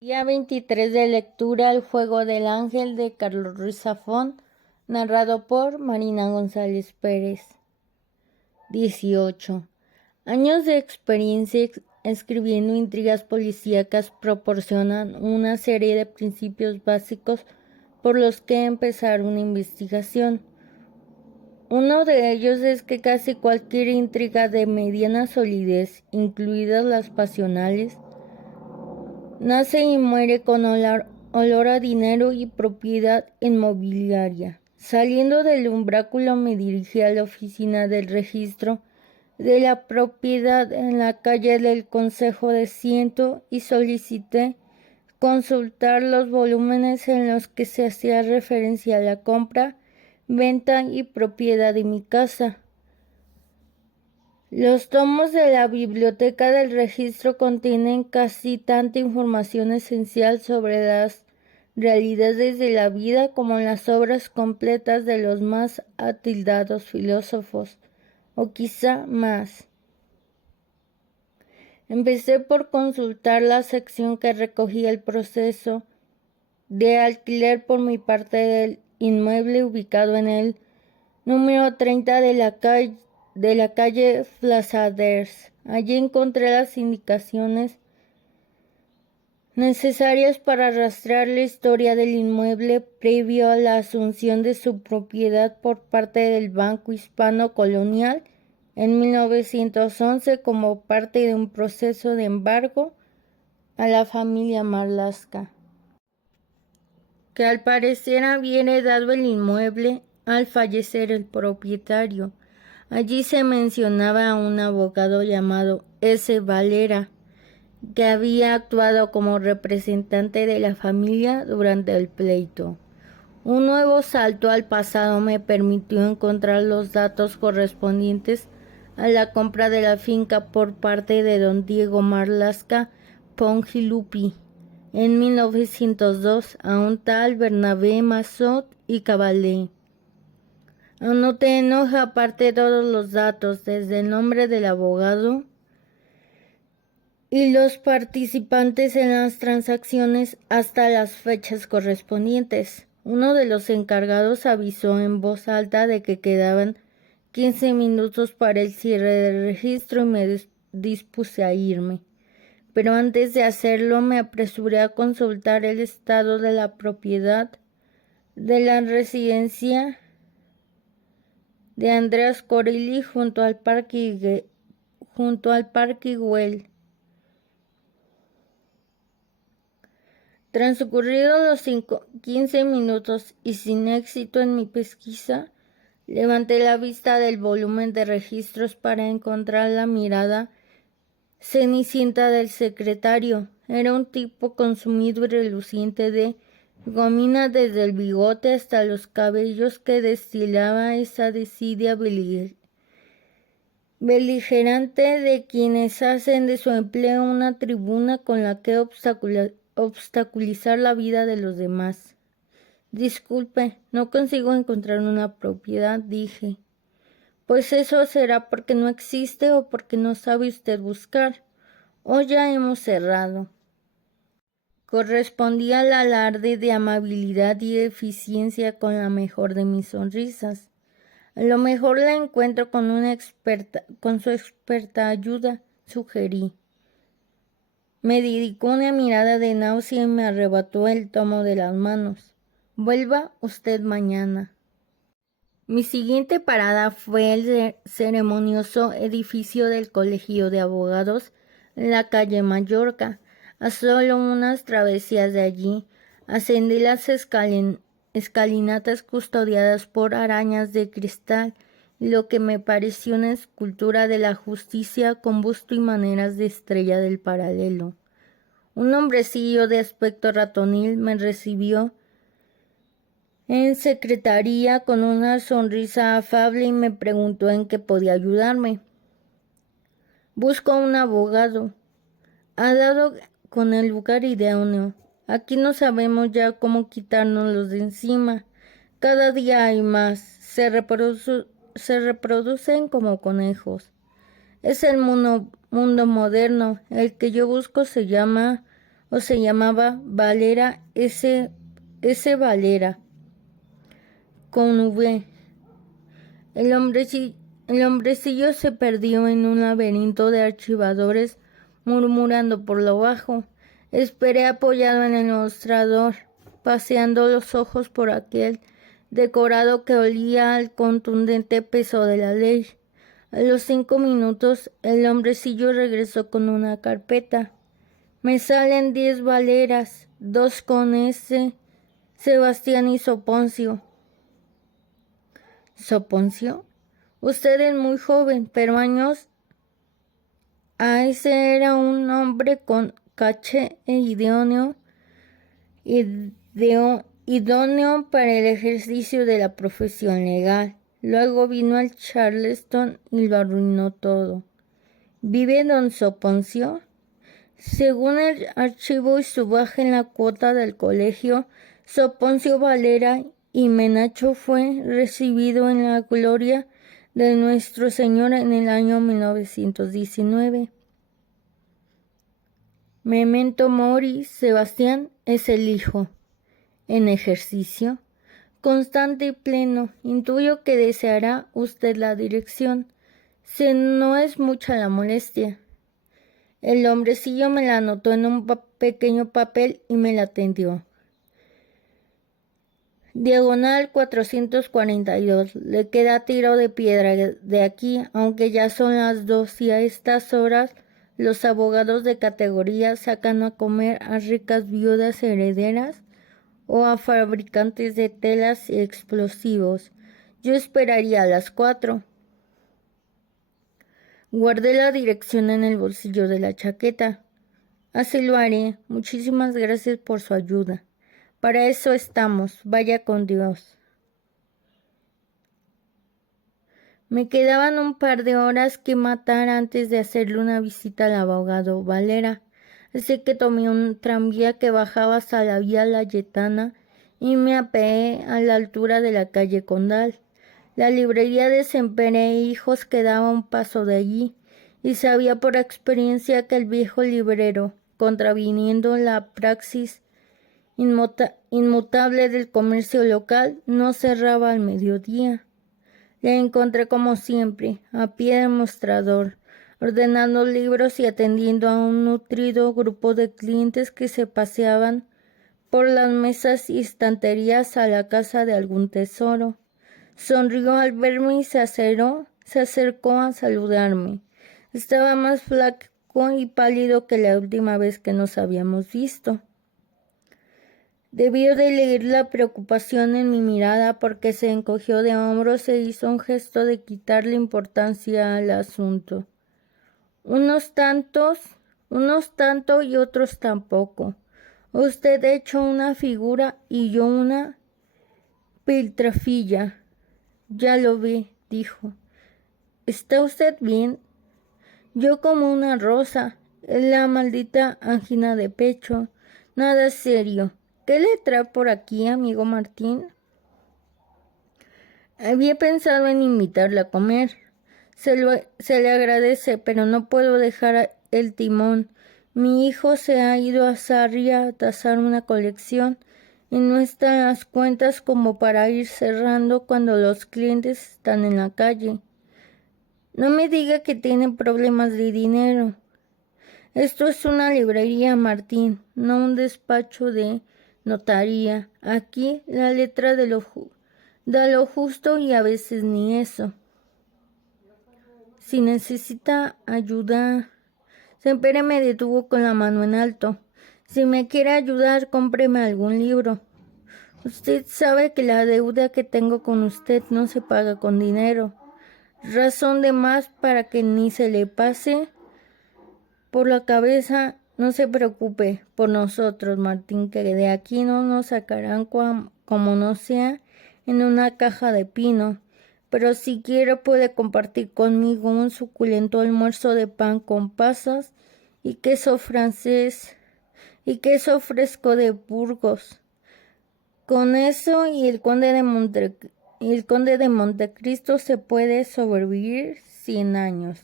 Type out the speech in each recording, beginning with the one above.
Día 23 de lectura El juego del ángel de Carlos Ruiz Zafón, narrado por Marina González Pérez. 18. Años de experiencia escribiendo intrigas policíacas proporcionan una serie de principios básicos por los que empezar una investigación. Uno de ellos es que casi cualquier intriga de mediana solidez, incluidas las pasionales, nace y muere con olor a dinero y propiedad inmobiliaria. Saliendo del umbráculo me dirigí a la oficina del registro de la propiedad en la calle del Consejo de Ciento y solicité consultar los volúmenes en los que se hacía referencia a la compra, venta y propiedad de mi casa. Los tomos de la biblioteca del registro contienen casi tanta información esencial sobre las realidades de la vida como las obras completas de los más atildados filósofos, o quizá más. Empecé por consultar la sección que recogía el proceso de alquiler por mi parte del inmueble ubicado en el número 30 de la calle Flassaders. Allí encontré las indicaciones necesarias para rastrear la historia del inmueble previo a la asunción de su propiedad por parte del Banco Hispano Colonial en 1911 como parte de un proceso de embargo a la familia Marlaska, que al parecer había heredado el inmueble al fallecer el propietario. Allí se mencionaba a un abogado llamado S. Valera, que había actuado como representante de la familia durante el pleito. Un nuevo salto al pasado me permitió encontrar los datos correspondientes a la compra de la finca por parte de don Diego Marlaska Pongilupi en 1902 a un tal Bernabé Mazot y Caballé. Anoté en hoja aparte todos los datos, desde el nombre del abogado y los participantes en las transacciones hasta las fechas correspondientes. Uno de los encargados avisó en voz alta de que quedaban 15 minutos para el cierre del registro y me dispuse a irme. Pero antes de hacerlo me apresuré a consultar el estado de la propiedad de la residencia de Andreas Corilli junto al Parque Güell. Transcurridos los 15 minutos y sin éxito en mi pesquisa, levanté la vista del volumen de registros para encontrar la mirada cenicienta del secretario. Era un tipo consumido y reluciente de gomina desde el bigote hasta los cabellos, que destilaba esa desidia beligerante de quienes hacen de su empleo una tribuna con la que obstaculizar la vida de los demás. Disculpe, no consigo encontrar una propiedad, dije. Pues eso será porque no existe o porque no sabe usted buscar, o ya hemos cerrado. Correspondí al alarde de amabilidad y eficiencia con la mejor de mis sonrisas. A lo mejor la encuentro con su experta ayuda, sugerí. Me dedicó una mirada de náusea y me arrebató el tomo de las manos. Vuelva usted mañana. Mi siguiente parada fue el ceremonioso edificio del Colegio de Abogados en la calle Mallorca. A solo unas travesías de allí, ascendí las escalinatas custodiadas por arañas de cristal y lo que me pareció una escultura de la justicia con busto y maneras de estrella del paralelo. Un hombrecillo de aspecto ratonil me recibió en secretaría con una sonrisa afable y me preguntó en qué podía ayudarme. Busco a un abogado. Ha dado con el lugar idóneo. Aquí no sabemos ya cómo quitárnoslos de encima. Cada día hay más. Se reproducen como conejos. Es el mundo moderno. El que yo busco se llama o se llamaba Valera S. Valera, con V. El hombrecillo se perdió en un laberinto de archivadores, murmurando por lo bajo. Esperé apoyado en el mostrador, paseando los ojos por aquel decorado que olía al contundente peso de la ley. A los 5 minutos, el hombrecillo regresó con una carpeta. Me salen 10 valeras, 2 con S. Sebastián y Soponcio. ¿Soponcio? Usted es muy joven, pero años. Ese era un hombre con caché e idóneo para el ejercicio de la profesión legal. Luego vino el Charleston y lo arruinó todo. ¿Vive don Soponcio? Según el archivo y su baja en la cuota del colegio, Soponcio Valera y Menacho fue recibido en la gloria de Nuestro Señor en el año 1919. Memento mori, Sebastián es el hijo. En ejercicio constante y pleno, intuyo que deseará usted la dirección. Si no es mucha la molestia. El hombrecillo me la anotó en un pequeño papel y me la tendió. Diagonal 442. Le queda tiro de piedra de aquí, aunque ya son las 2 y a estas horas los abogados de categoría sacan a comer a ricas viudas herederas o a fabricantes de telas y explosivos. Yo esperaría a las 4. Guardé la dirección en el bolsillo de la chaqueta. Así lo haré. Muchísimas gracias por su ayuda. Para eso estamos. Vaya con Dios. Me quedaban un par de horas que matar antes de hacerle una visita al abogado Valera. Así que tomé un tranvía que bajaba hasta la vía Layetana y me apeé a la altura de la calle Condal. La librería de Semperé e Hijos quedaba a un paso de allí, y sabía por experiencia que el viejo librero, contraviniendo la praxis inmutable del comercio local, no cerraba al mediodía. Le encontré como siempre, a pie del mostrador, ordenando libros y atendiendo a un nutrido grupo de clientes que se paseaban por las mesas y estanterías a la caza de algún tesoro. Sonrió al verme y se acercó a saludarme. Estaba más flaco y pálido que la última vez que nos habíamos visto. Debió de leer la preocupación en mi mirada porque se encogió de hombros e hizo un gesto de quitarle importancia al asunto. Unos tanto y otros tampoco. Usted ha hecho una figura y yo una piltrafilla. Ya lo ve, dijo. ¿Está usted bien? Yo como una rosa, la maldita angina de pecho. Nada serio. ¿Qué le trae por aquí, amigo Martín? Había pensado en invitarle a comer. Se le agradece, pero no puedo dejar el timón. Mi hijo se ha ido a Sarria a tasar una colección y no están las cuentas como para ir cerrando cuando los clientes están en la calle. No me diga que tiene problemas de dinero. Esto es una librería, Martín, no un despacho de notaría. Aquí la letra da lo justo y a veces ni eso. Si necesita ayuda... Semperé me detuvo con la mano en alto. Si me quiere ayudar, cómpreme algún libro. Usted sabe que la deuda que tengo con usted no se paga con dinero. Razón de más para que ni se le pase por la cabeza. No se preocupe por nosotros, Martín, que de aquí no nos sacarán como no sea en una caja de pino. Pero si quiere puede compartir conmigo un suculento almuerzo de pan con pasas y queso francés y queso fresco de Burgos. Con eso y el conde de Montecristo se puede sobrevivir 100 años.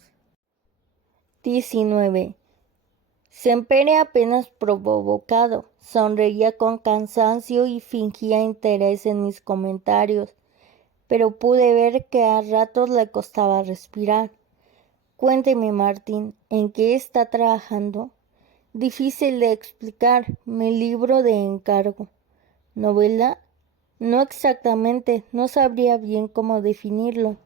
19. Sempere, apenas provocado, sonreía con cansancio y fingía interés en mis comentarios, pero pude ver que a ratos le costaba respirar. Cuénteme, Martín, ¿en qué está trabajando? Difícil de explicar, mi libro de encargo. ¿Novela? No exactamente, no sabría bien cómo definirlo.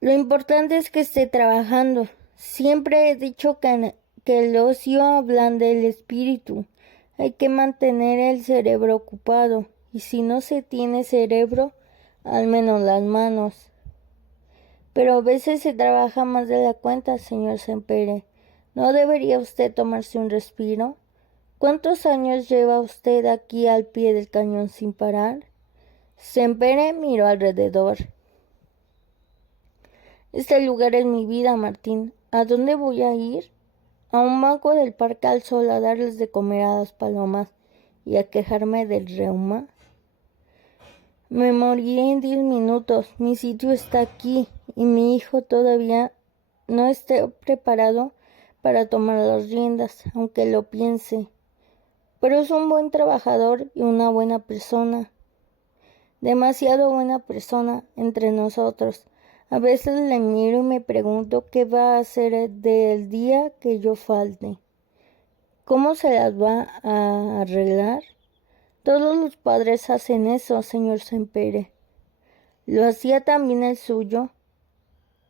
Lo importante es que esté trabajando. Siempre he dicho que el ocio ablanda el espíritu. Hay que mantener el cerebro ocupado. Y si no se tiene cerebro, al menos las manos. Pero a veces se trabaja más de la cuenta, señor Sempere. ¿No debería usted tomarse un respiro? ¿Cuántos años lleva usted aquí al pie del cañón sin parar? Sempere miró alrededor. Este lugar es mi vida, Martín. ¿A dónde voy a ir? A un banco del parque al sol a darles de comer a las palomas y a quejarme del reuma. Me moriré en 10 minutos. Mi sitio está aquí y mi hijo todavía no está preparado para tomar las riendas, aunque lo piense. Pero es un buen trabajador y una buena persona. Demasiado buena persona entre nosotros. A veces le miro y me pregunto qué va a hacer del día que yo falte. ¿Cómo se las va a arreglar? Todos los padres hacen eso, señor Sempere. ¿Lo hacía también el suyo?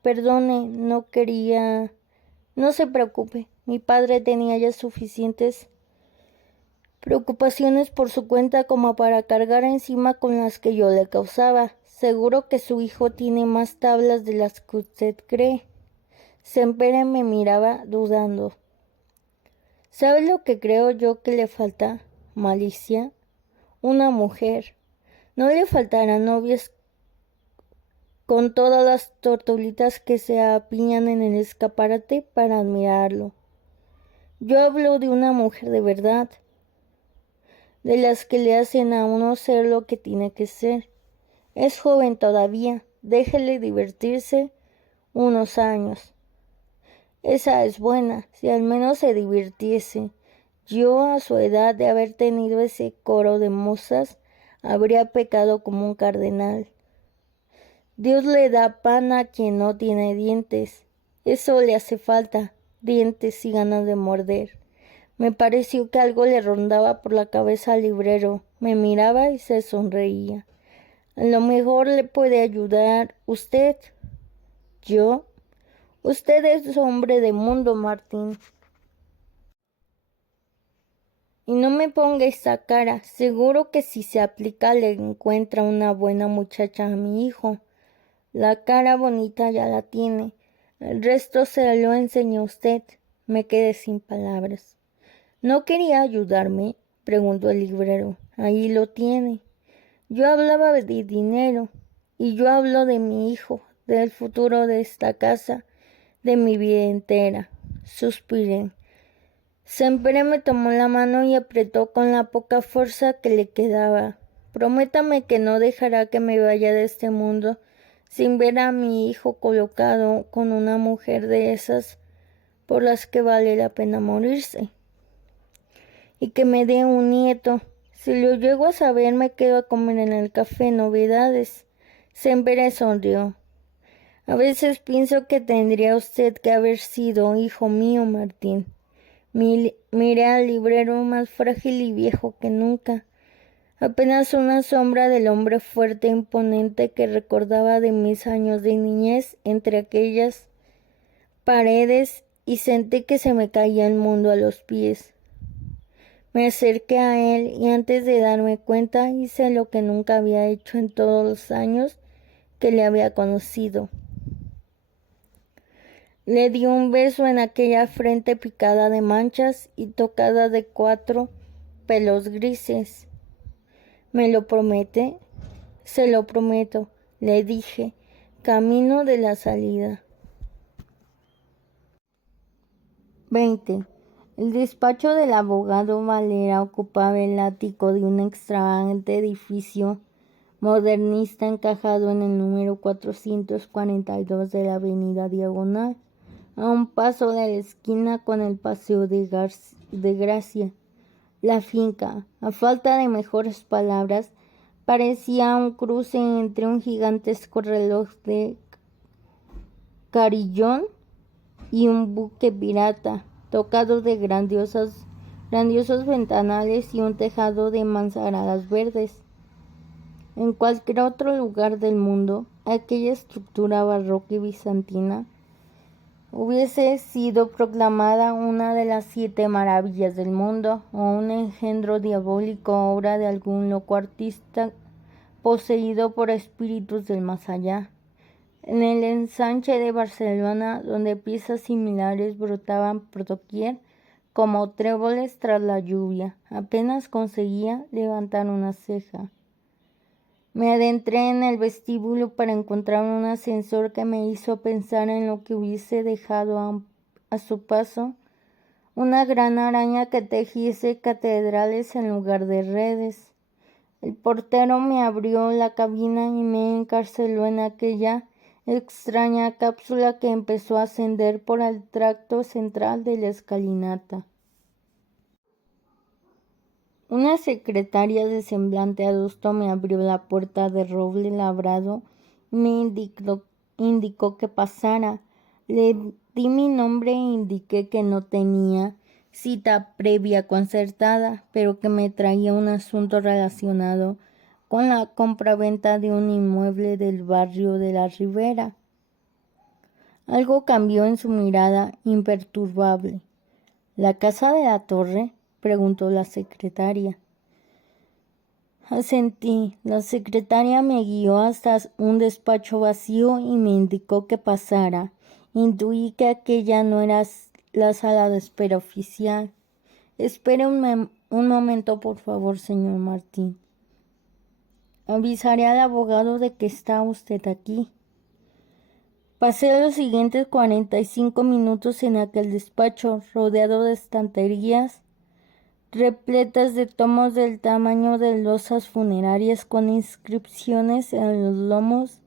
Perdone, no quería... No se preocupe, mi padre tenía ya suficientes preocupaciones por su cuenta como para cargar encima con las que yo le causaba. Seguro que su hijo tiene más tablas de las que usted cree. Sempere me miraba dudando. ¿Sabe lo que creo yo que le falta? Malicia. Una mujer. No le faltarán novias con todas las tortolitas que se apiñan en el escaparate para admirarlo. Yo hablo de una mujer de verdad, de las que le hacen a uno ser lo que tiene que ser. Es joven todavía, déjele divertirse unos años. Esa es buena, si al menos se divirtiese. Yo, a su edad de haber tenido ese coro de mozas, habría pecado como un cardenal. Dios le da pan a quien no tiene dientes. Eso le hace falta, dientes y ganas de morder. Me pareció que algo le rondaba por la cabeza al librero. Me miraba y se sonreía. A lo mejor le puede ayudar usted. ¿Yo? Usted es hombre de mundo, Martín. Y no me ponga esa cara. Seguro que si se aplica le encuentra una buena muchacha a mi hijo. La cara bonita ya la tiene. El resto se lo enseñó usted. Me quedé sin palabras. ¿No quería ayudarme? Preguntó el librero. Ahí lo tiene. Yo hablaba de dinero. Y yo hablo de mi hijo, del futuro de esta casa, de mi vida entera. Suspiré. Siempre me tomó la mano y apretó con la poca fuerza que le quedaba. Prométame que no dejará que me vaya de este mundo sin ver a mi hijo colocado con una mujer de esas por las que vale la pena morirse. Y que me dé un nieto. Si lo llego a saber, me quedo a comer en el café novedades. Siempre sonrió. A veces pienso que tendría usted que haber sido hijo mío, Martín. Miré al librero más frágil y viejo que nunca. Apenas una sombra del hombre fuerte e imponente que recordaba de mis años de niñez entre aquellas paredes, y sentí que se me caía el mundo a los pies. Me acerqué a él y antes de darme cuenta hice lo que nunca había hecho en todos los años que le había conocido. Le di un beso en aquella frente picada de manchas y tocada de 4 pelos grises. ¿Me lo promete? Se lo prometo, le dije, camino de la salida. 20. El despacho del abogado Valera ocupaba el ático de un extravagante edificio modernista encajado en el número 442 de la avenida Diagonal. a un paso de la esquina con el Paseo de Gracia. La finca, a falta de mejores palabras, parecía un cruce entre un gigantesco reloj de carillón y un buque pirata, tocado de grandiosos ventanales y un tejado de manzanadas verdes. En cualquier otro lugar del mundo, aquella estructura barroca y bizantina hubiese sido proclamada una de las 7 maravillas del mundo, o un engendro diabólico, obra de algún loco artista poseído por espíritus del más allá. En el ensanche de Barcelona, donde piezas similares brotaban por doquier como tréboles tras la lluvia, apenas conseguía levantar una ceja. Me adentré en el vestíbulo para encontrar un ascensor que me hizo pensar en lo que hubiese dejado a su paso una gran araña que tejiese catedrales en lugar de redes. El portero me abrió la cabina y me encarceló en aquella extraña cápsula que empezó a ascender por el tracto central de la escalinata. Una secretaria de semblante adusto me abrió la puerta de roble labrado y me indicó que pasara. Le di mi nombre e indiqué que no tenía cita previa concertada, pero que me traía un asunto relacionado con la compraventa de un inmueble del barrio de la Ribera. Algo cambió en su mirada imperturbable. ¿La casa de la Torre?, preguntó la secretaria. Asentí. La secretaria me guió hasta un despacho vacío y me indicó que pasara. Intuí que aquella no era la sala de espera oficial. Espere un momento, por favor, señor Martín. Avisaré al abogado de que está usted aquí. Pasé los siguientes 45 minutos en aquel despacho, rodeado de estanterías repletas de tomos del tamaño de losas funerarias con inscripciones en los lomos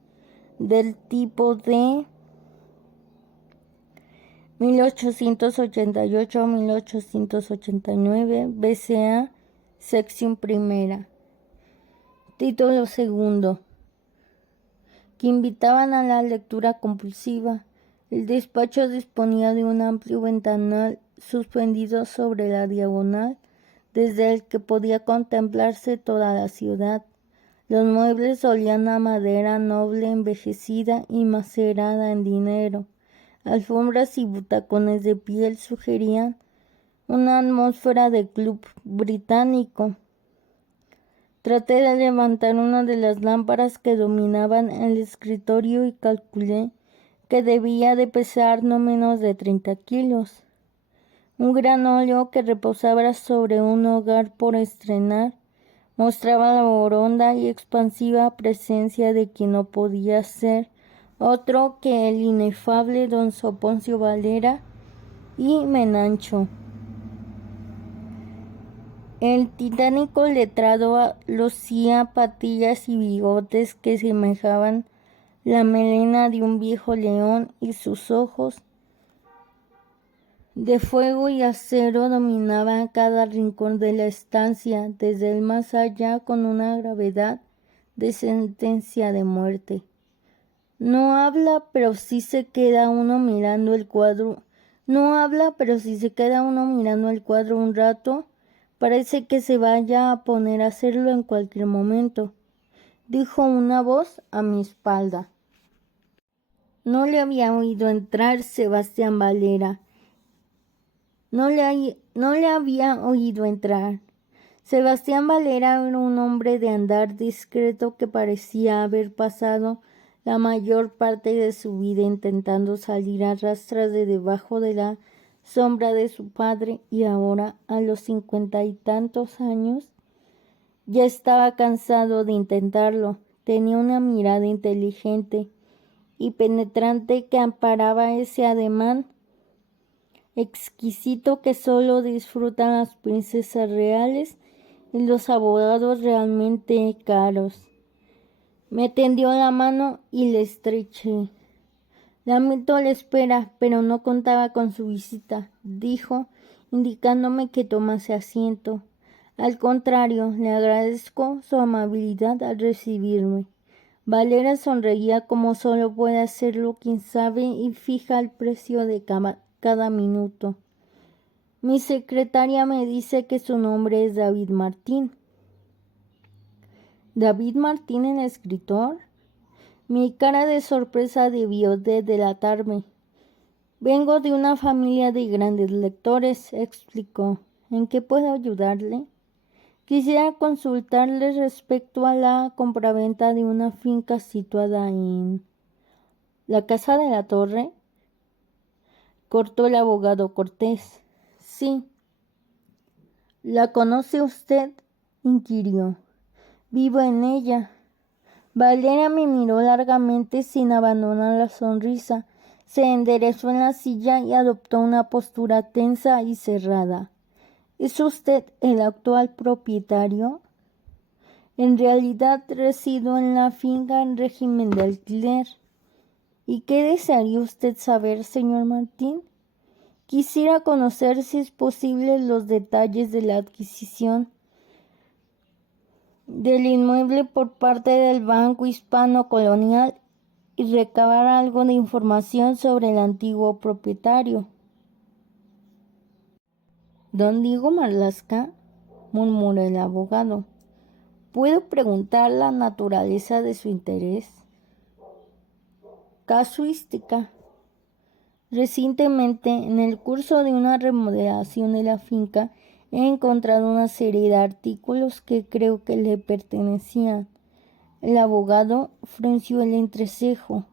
del tipo de 1888-1889, BCA, sección primera, título segundo, que invitaban a la lectura compulsiva. El despacho disponía de un amplio ventanal suspendido sobre la diagonal, desde el que podía contemplarse toda la ciudad. Los muebles olían a madera noble envejecida y macerada en dinero. Alfombras y butacones de piel sugerían una atmósfera de club británico. Traté de levantar una de las lámparas que dominaban el escritorio y calculé que debía de pesar no menos de 30 kilos. Un gran óleo que reposaba sobre un hogar por estrenar mostraba la horonda y expansiva presencia de quien no podía ser otro que el inefable don Soponcio Valera y Menancho. El titánico letrado lucía patillas y bigotes que semejaban la melena de un viejo león, y sus ojos de fuego y acero dominaban cada rincón de la estancia, desde el más allá, con una gravedad de sentencia de muerte. No habla, pero si se queda uno mirando el cuadro. No habla, pero si se queda uno mirando el cuadro un rato, parece que se vaya a poner a hacerlo en cualquier momento, dijo una voz a mi espalda. No le había oído entrar Sebastián Valera. No le había oído entrar. Sebastián Valera era un hombre de andar discreto que parecía haber pasado la mayor parte de su vida intentando salir a rastras de debajo de la sombra de su padre, y ahora, a los 50 y tantos años, ya estaba cansado de intentarlo. Tenía una mirada inteligente y penetrante que amparaba ese ademán exquisito que solo disfrutan las princesas reales y los abogados realmente caros. Me tendió la mano y le estreché. Lamento la espera, pero no contaba con su visita, dijo, indicándome que tomase asiento. Al contrario, le agradezco su amabilidad al recibirme. Valera sonreía como solo puede hacerlo quien sabe y fija el precio de cada minuto. Mi secretaria me dice que su nombre es David Martín. ¿David Martín, el escritor? Mi cara de sorpresa debió de delatarme. Vengo de una familia de grandes lectores, explicó. ¿En qué puedo ayudarle? Quisiera consultarle respecto a la compraventa de una finca situada en la Casa de la Torre. Cortó el abogado Cortés. Sí. ¿La conoce usted? Inquirió. Vivo en ella. Valera me miró largamente sin abandonar la sonrisa. Se enderezó en la silla y adoptó una postura tensa y cerrada. ¿Es usted el actual propietario? En realidad resido en la finca en régimen de alquiler. ¿Y qué desearía usted saber, señor Martín? Quisiera conocer si es posible los detalles de la adquisición del inmueble por parte del Banco Hispano Colonial y recabar algo de información sobre el antiguo propietario. Don Diego Marlaska, murmuró el abogado. ¿Puedo preguntar la naturaleza de su interés? Casuística. Recientemente, en el curso de una remodelación de la finca, he encontrado una serie de artículos que creo que le pertenecían. El abogado frunció el entrecejo.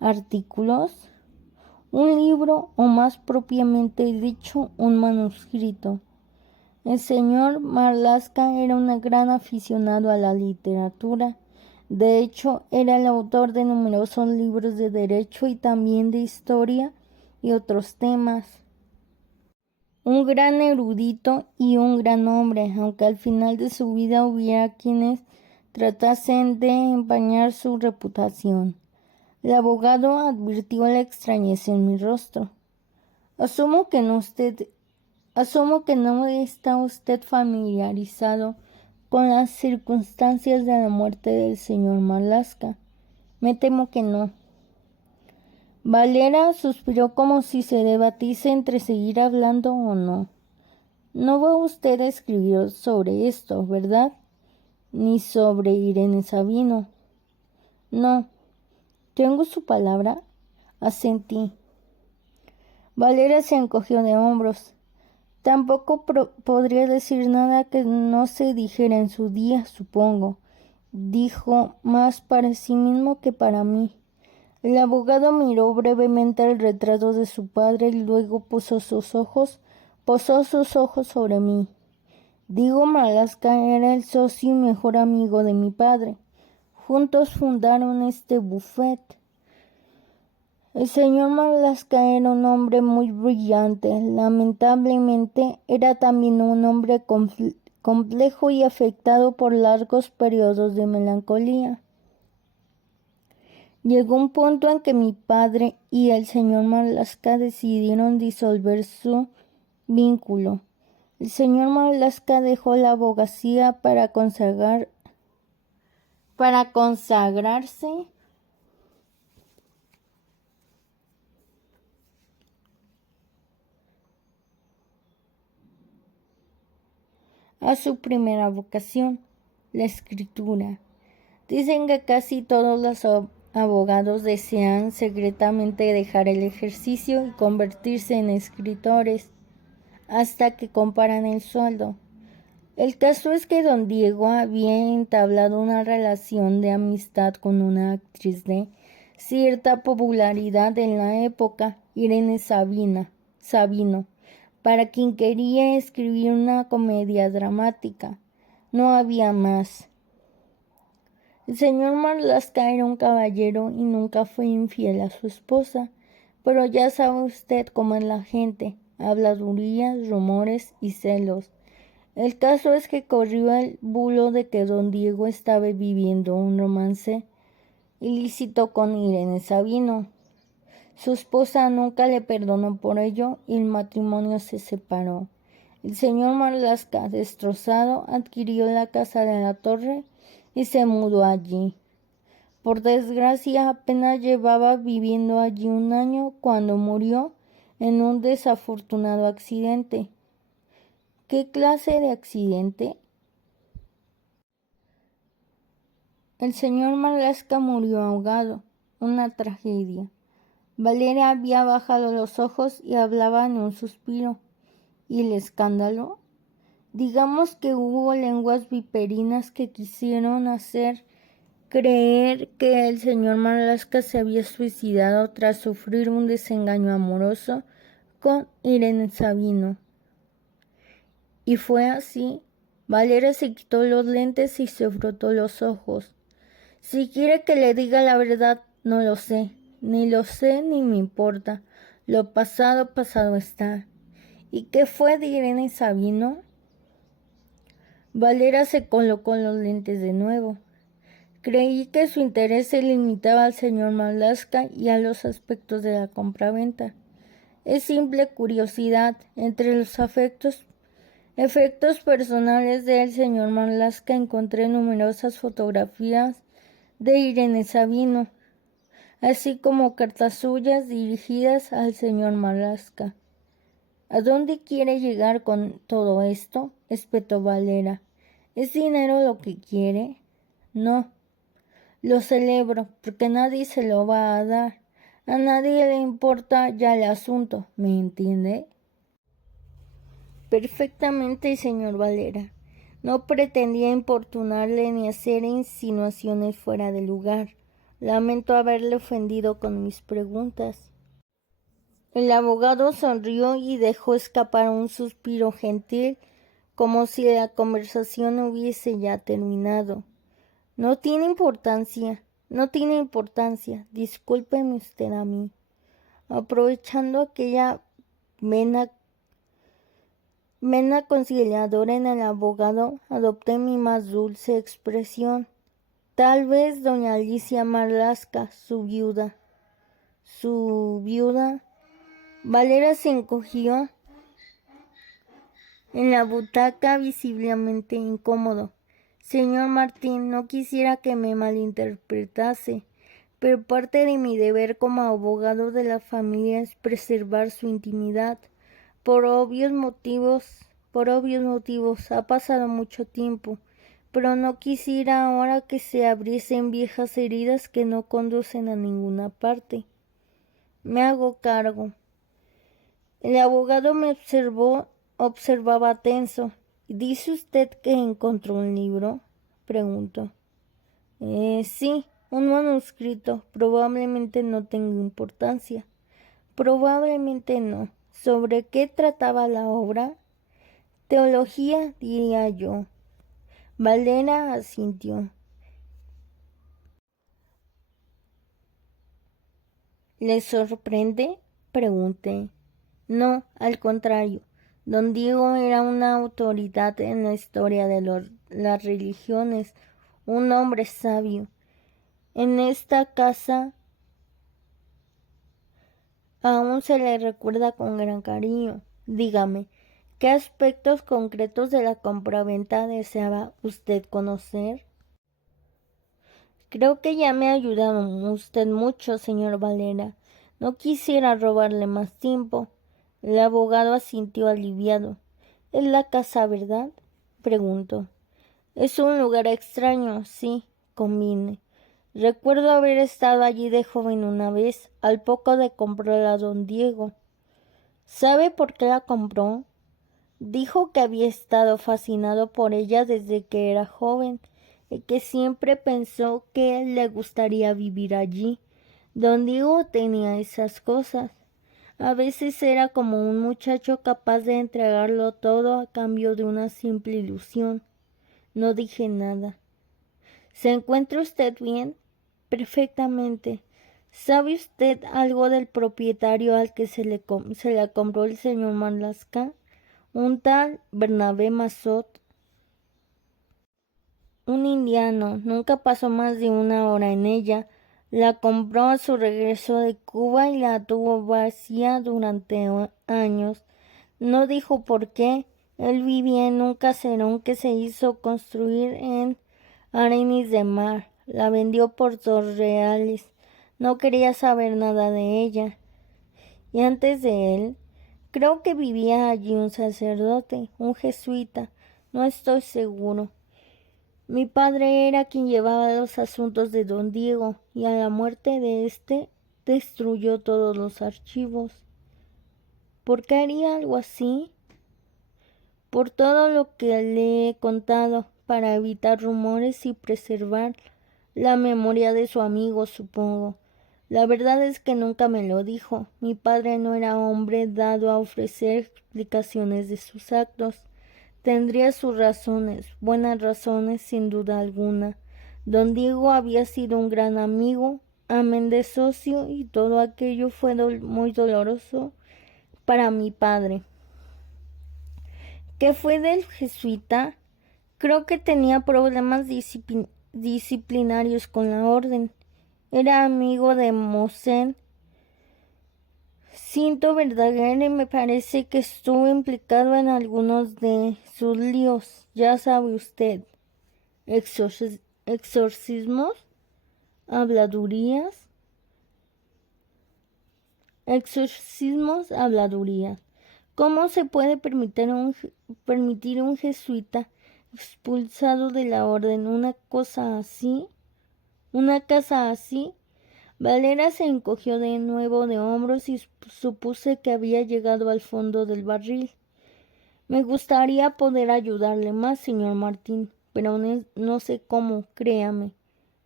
¿Artículos? Un libro, o más propiamente dicho, un manuscrito. El señor Marlaska era un gran aficionado a la literatura. De hecho, era el autor de numerosos libros de derecho y también de historia y otros temas. Un gran erudito y un gran hombre, aunque al final de su vida hubiera quienes tratasen de empañar su reputación. El abogado advirtió la extrañeza en mi rostro. Asumo que no está usted familiarizado con las circunstancias de la muerte del señor Marlaska. Me temo que no. Valera suspiró como si se debatiese entre seguir hablando o no. No va usted a escribir sobre esto, ¿verdad? Ni sobre Irene Sabino. No. ¿Tengo su palabra? Asentí. Valera se encogió de hombros. Tampoco podría decir nada que no se dijera en su día, supongo, dijo, más para sí mismo que para mí. El abogado miró brevemente el retrato de su padre y luego posó sus ojos sobre mí. Diego Marlaska era el socio y mejor amigo de mi padre. Juntos fundaron este buffet. El señor Marlaska era un hombre muy brillante. Lamentablemente, era también un hombre complejo y afectado por largos periodos de melancolía. Llegó un punto en que mi padre y el señor Marlaska decidieron disolver su vínculo. El señor Marlaska dejó la abogacía para consagrarse a su primera vocación, la escritura. Dicen que casi todos los abogados desean secretamente dejar el ejercicio y convertirse en escritores, hasta que comparan el sueldo. El caso es que don Diego había entablado una relación de amistad con una actriz de cierta popularidad en la época, Irene Sabino, para quien quería escribir una comedia dramática. No había más. El señor Marlaska era un caballero y nunca fue infiel a su esposa, pero ya sabe usted cómo es la gente, habladurías, rumores y celos. El caso es que corrió el bulo de que don Diego estaba viviendo un romance ilícito con Irene Sabino. Su esposa nunca le perdonó por ello y el matrimonio se separó. El señor Marlaska, destrozado, adquirió la casa de la torre y se mudó allí. Por desgracia, apenas llevaba viviendo allí un año cuando murió en un desafortunado accidente. ¿Qué clase de accidente? El señor Marlaska murió ahogado. Una tragedia. Valeria había bajado los ojos y hablaba en un suspiro. ¿Y el escándalo? Digamos que hubo lenguas viperinas que quisieron hacer creer que el señor Marlaska se había suicidado tras sufrir un desengaño amoroso con Irene Sabino. Y fue así. Valeria se quitó los lentes y se frotó los ojos. Si quiere que le diga la verdad, no lo sé. Ni lo sé ni me importa. Lo pasado, pasado está. ¿Y qué fue de Irene Sabino? Valeria se colocó los lentes de nuevo. Creí que su interés se limitaba al señor Marlaska y a los aspectos de la compraventa. Es simple curiosidad. Entre los efectos personales del señor Marlaska encontré numerosas fotografías de Irene Sabino, así como cartas suyas dirigidas al señor Marlaska. ¿A dónde quiere llegar con todo esto?, espetó Valeria. ¿Es dinero lo que quiere? No. Lo celebro, porque nadie se lo va a dar. A nadie le importa ya el asunto, ¿me entiende? Perfectamente, señor Valeria. No pretendía importunarle ni hacer insinuaciones fuera de lugar. Lamento haberle ofendido con mis preguntas. El abogado sonrió y dejó escapar un suspiro gentil, como si la conversación hubiese ya terminado. No tiene importancia, discúlpeme usted a mí. Aprovechando aquella vena conciliadora en el abogado, adopté mi más dulce expresión. Tal vez doña Alicia Marlaska, su viuda. ¿Su viuda? Valeria se encogió en la butaca, visiblemente incómodo. Señor Martín, no quisiera que me malinterpretase, pero parte de mi deber como abogado de la familia es preservar su intimidad. Por obvios motivos, ha pasado mucho tiempo, pero no quisiera ahora que se abriesen viejas heridas que no conducen a ninguna parte. Me hago cargo. El abogado me observaba tenso. ¿Dice usted que encontró un libro?, preguntó. Sí, un manuscrito. Probablemente no tenga importancia. Probablemente no. ¿Sobre qué trataba la obra? Teología, diría yo. Valeria asintió. ¿Le sorprende?, pregunté. No, al contrario. Don Diego era una autoridad en la historia de las religiones, un hombre sabio. En esta casa aún se le recuerda con gran cariño. Dígame, ¿qué aspectos concretos de la compraventa deseaba usted conocer? Creo que ya me ha ayudado usted mucho, señor Valeria. No quisiera robarle más tiempo. El abogado asintió aliviado. ¿Es la casa, verdad?, preguntó. Es un lugar extraño, sí, convine. Recuerdo haber estado allí de joven una vez, al poco de comprarla a don Diego. ¿Sabe por qué la compró? Dijo que había estado fascinado por ella desde que era joven y que siempre pensó que le gustaría vivir allí. Don Diego tenía esas cosas. A veces era como un muchacho capaz de entregarlo todo a cambio de una simple ilusión. No dije nada. ¿Se encuentra usted bien? Perfectamente. ¿Sabe usted algo del propietario al que se la compró el señor Marlaska? Un tal Bernabé Mazot. Un indiano. Nunca pasó más de una hora en ella. La compró a su regreso de Cuba y la tuvo vacía durante años. No dijo por qué. Él vivía en un caserón que se hizo construir en Arenis de Mar. La vendió por 2 reales. No quería saber nada de ella. Y antes de él, creo que vivía allí un sacerdote, un jesuita. No estoy seguro. Mi padre era quien llevaba los asuntos de don Diego, y a la muerte de éste destruyó todos los archivos. ¿Por qué haría algo así? Por todo lo que le he contado, para evitar rumores y preservar la memoria de su amigo, supongo. La verdad es que nunca me lo dijo. Mi padre no era hombre dado a ofrecer explicaciones de sus actos. Tendría sus razones, buenas razones sin duda alguna. Don Diego había sido un gran amigo, amén de socio, y todo aquello fue muy doloroso para mi padre. ¿Qué fue del jesuita? Creo que tenía problemas disciplinarios con la orden. Era amigo de Mosén Cinto Verdaguer y me parece que estuvo implicado en algunos de sus líos. Ya sabe usted, exorcismos, habladurías, ¿Cómo se puede permitir un jesuita expulsado de la orden una cosa así? ¿Una casa así? Valera se encogió de nuevo de hombros y supuse que había llegado al fondo del barril. Me gustaría poder ayudarle más, señor Martín, pero no sé cómo, créame.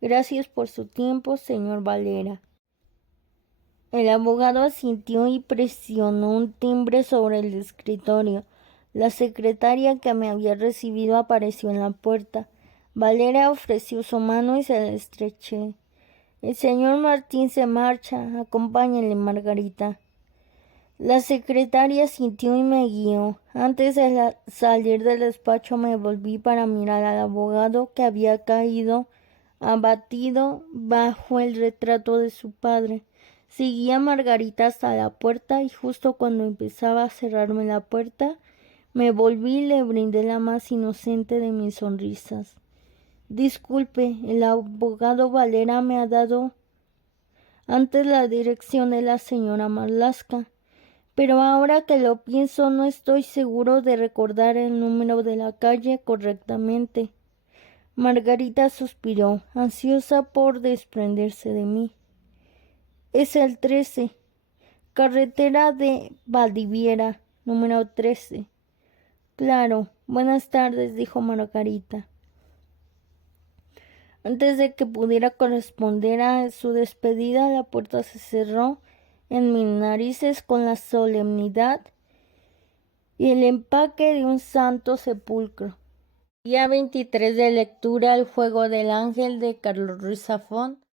Gracias por su tiempo, señor Valera. El abogado asintió y presionó un timbre sobre el escritorio. La secretaria que me había recibido apareció en la puerta. Valera ofreció su mano y se la estreché. El señor Martín se marcha. Acompáñenle, Margarita. La secretaria sintió y me guió. Antes de salir del despacho me volví para mirar al abogado que había caído abatido bajo el retrato de su padre. Seguí a Margarita hasta la puerta y justo cuando empezaba a cerrarme la puerta, me volví y le brindé la más inocente de mis sonrisas. Disculpe, el abogado Valera me ha dado antes la dirección de la señora Marlaska, pero ahora que lo pienso no estoy seguro de recordar el número de la calle correctamente. Margarita suspiró, ansiosa por desprenderse de mí. Es el 13, carretera de Valdiviera, número 13. Claro, buenas tardes, dijo Margarita. Antes de que pudiera corresponder a su despedida, la puerta se cerró en mis narices con la solemnidad y el empaque de un santo sepulcro. Día 23 de lectura: El juego del ángel, de Carlos Ruiz Zafón.